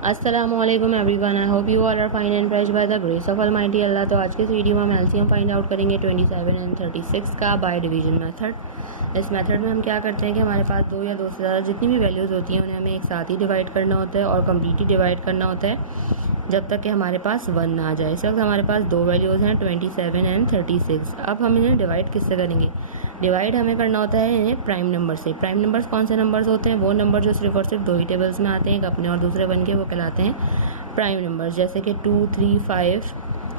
अस्सलामुअलैकुम everyone, I hope you all are fine and blessed by the grace of almighty Allah. तो आज के इस वीडियो में हम एलसीएम फाइंड आउट करेंगे 27 एंड 36 का बाय डिवीजन मेथड। इस मेथड में हम क्या करते हैं कि हमारे पास दो या दो से ज़्यादा जितनी भी वैल्यूज़ होती हैं उन्हें हमें एक साथ ही डिवाइड करना होता है और कम्प्लीटली डिवाइड करना होता है जब तक कि हमारे पास 1 ना आ जाए। इस वक्त हमारे पास दो वैल्यूज़ हैं 27 एंड 36। अब हम इन्हें डिवाइड किससे करेंगे? डिवाइड हमें करना होता है इन्हें प्राइम नंबर से। प्राइम नंबर्स कौन से नंबर्स होते हैं? वो नंबर जो सिर्फ और सिर्फ दो ही टेबल्स में आते हैं, एक अपने और दूसरे बन के, वो कहलाते हैं प्राइम नंबर्स। जैसे कि 2, 3, 5,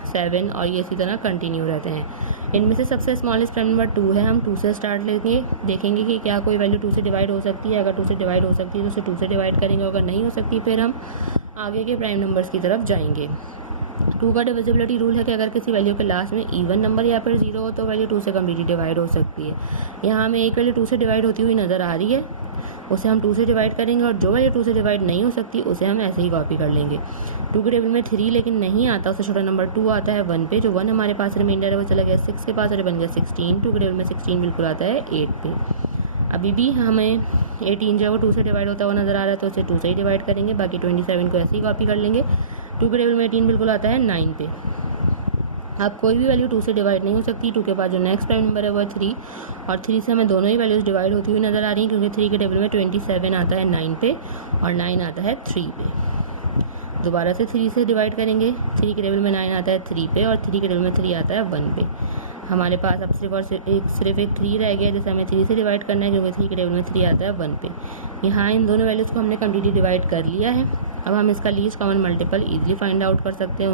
7 और ये इसी तरह कंटिन्यू रहते हैं। इनमें से सबसे स्मॉलेस्ट प्राइम नंबर 2 है। हम 2 से स्टार्ट लेंगे, देखेंगे कि क्या कोई वैल्यू 2 से डिवाइड हो सकती है। अगर 2 से डिवाइड हो सकती है तो उसे 2 से डिवाइड करेंगे, अगर नहीं हो सकती फिर हम आगे के प्राइम नंबर्स की तरफ जाएंगे। 2 का डिविजिबिलिटी रूल है कि अगर किसी वैल्यू के लास्ट में इवन नंबर या फिर 0 हो तो वैल्यू 2 से कम्प्लीटली डिवाइड हो सकती है। यहाँ हमें एक वैल्यू 2 से डिवाइड होती हुई नज़र आ रही है, उसे हम 2 से डिवाइड करेंगे और जो वैल्यू 2 से डिवाइड नहीं हो सकती उसे हम ऐसे ही कॉपी कर लेंगे। 2 के टेबल में 3 लेकिन नहीं आता, उससे छोटा नंबर 2 आता है 1 पे। जो 1 हमारे पास रिमाइंडर है वो चला गया 6 के पास और बन गया 16। 2 के टेबल में 16 बिल्कुल आता है 8 पे। अभी भी हमें 18 जो है वो 2 से डिवाइड होता हुआ नज़र आ रहा है तो उसे 2 से ही डिवाइड करेंगे, बाकी 27 को ऐसे ही कॉपी कर लेंगे। 2 के टेबल में 18 बिल्कुल आता है 9 पे। अब कोई भी वैल्यू 2 से डिवाइड नहीं हो सकती। 2 के बाद जो नेक्स्ट प्राइम नंबर है वो है 3 और 3 से हमें दोनों ही वैल्यूज़ डिवाइड होती हुई नज़र आ रही हैं क्योंकि 3 के टेबल में 27 आता है 9 पे और 9 आता है 3 पे। दोबारा से 3 से डिवाइड करेंगे। 3 के टेबल में 9 आता है 3 पे और 3 के टेबल में 3 आता है 1 पे। हमारे पास अब सिर्फ एक 3 रह गया जिसे हमें 3 से डिवाइड करना है क्योंकि 3 के टेबल में 3 आता है 1 पे। यहाँ इन दोनों वैल्यूज़ को हमने कम्प्लीटली डिवाइड कर लिया है। अब हम इसका least common multiple easily find out कर सकते हैं।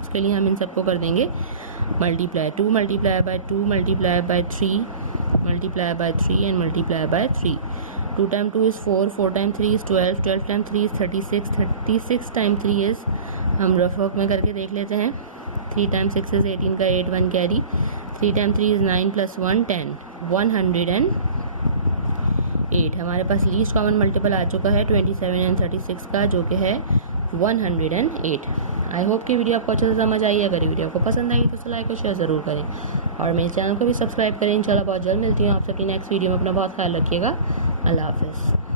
उसके लिए हम इन सबको कर देंगे multiply. 2 multiply by 2 multiply by 3 multiply by 3 and multiply by 3। 2 time 2 is 4, 4 time 3 is 12, 12 time 3 is 36, 36 time 3 is, हम रफ वर्क में करके देख लेते हैं, 3 टाइम 6 इज़ 18 का 8 1 कैरी, 3 टाइम 3 इज़ 9 प्लस 1 10, 108। हमारे पास लीस्ट कॉमन मल्टीपल आ चुका है 27 एंड 36 का, जो कि है 108। आई होप कि वीडियो आपको अच्छे से समझ आई है। अगर वीडियो आपको पसंद आई तो इसे लाइक और शेयर ज़रूर करें और मेरे चैनल को भी सब्सक्राइब करें। इंशाल्लाह बहुत जल्द मिलती हूँ आप सबकी नेक्स्ट वीडियो में। अपना बहुत ख्याल रखिएगा। अल्लाह हाफ़िज़।